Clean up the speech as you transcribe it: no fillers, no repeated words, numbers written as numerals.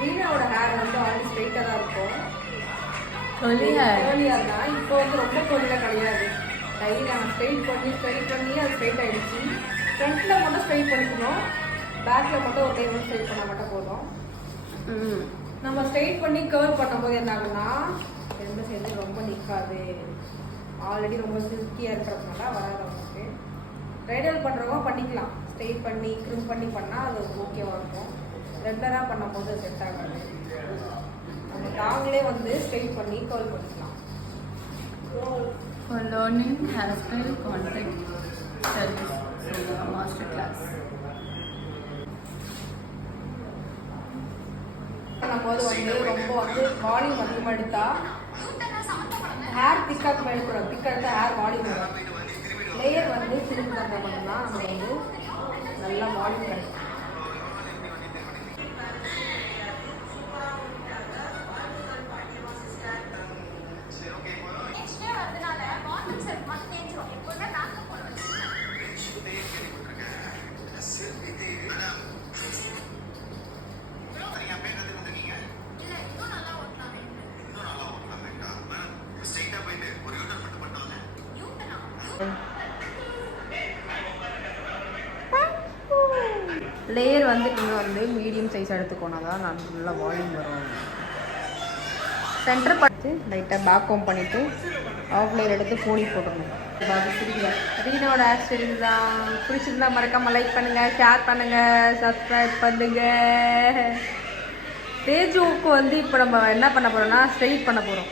ரீனாவோட hair வந்து already ஸ்ட்ரைட்டாக தான் இருக்கும். கேர்லியாக தான். இப்போ வந்து ரொம்ப கேர்லியாக கிடையாது. டெய்லி நாங்கள் ஸ்ட்ரைட் பண்ணி அது ஸ்ட்ரைட் ஆகிடுச்சு. ஃப்ரண்ட்டில் மட்டும் ஸ்ட்ரைட் பண்ணிக்கணும், பேக்கில் மட்டும் ஒரு டைம் ஸ்ட்ரைட் பண்ணால் மட்டும் போதும். நம்ம ஸ்ட்ரைட் பண்ணி கர்வ் பண்ணும்போது என்ன ஆகுன்னா ரெண்டு சேர்ந்து ரொம்ப நிற்காது. ஆல்ரெடி ரொம்ப சில்கியாக இருக்கிறதுனால வராதவங்களுக்கு ரைடல் பண்ணுறவங்க பண்ணிக்கலாம். ஸ்ட்ரெயிட் பண்ணி க்ரிம் பண்ணி பண்ணால் அது ஓகேவாக இருக்கும். ரெகுலராக பண்ணும்போது செட் ஆகாது. நம்ம நாங்களே வந்து ஸ்ட்ரெயிட் பண்ணி கர்வ் பண்ணிக்கலாம். For learning hairstyle contact service master class. பண்ணும்போது வந்து ரொம்ப வந்து வால்யூம் அதிகமாக எடுத்தால் ஹேர் திக்காக எடுக்கக்கூடாது. திக்காக எடுத்தால் ஹேர் வால்யூம் வரும். லேயர் வந்து சிறுக்கு தந்தால் மட்டும்தான் நம்ம வந்து நல்லா வால்யூம் கிடைக்கும். லேயர் வந்து நீங்கள் வந்து மீடியம் சைஸ் எடுத்துக்கோனா தான் நல்லா வால்யூம் வரும். சென்டர் பார்த்து லைட்டாக பேக் ஹோம் பண்ணிவிட்டு ஆஃப் லேயர் எடுத்து போனி போட்டுடணும். ரீனோட ஆக்சுவலி தான் பிடிச்சிருந்தா மறக்காமல் லைக் பண்ணுங்கள், ஷேர் பண்ணுங்கள், சப்ஸ்கிரைப் பண்ணுங்கள். தேஜுவுக்கு வந்து இப்போ நம்ம என்ன பண்ண போகிறோம்னா ஸ்ட்ரெயிட் பண்ண போகிறோம்.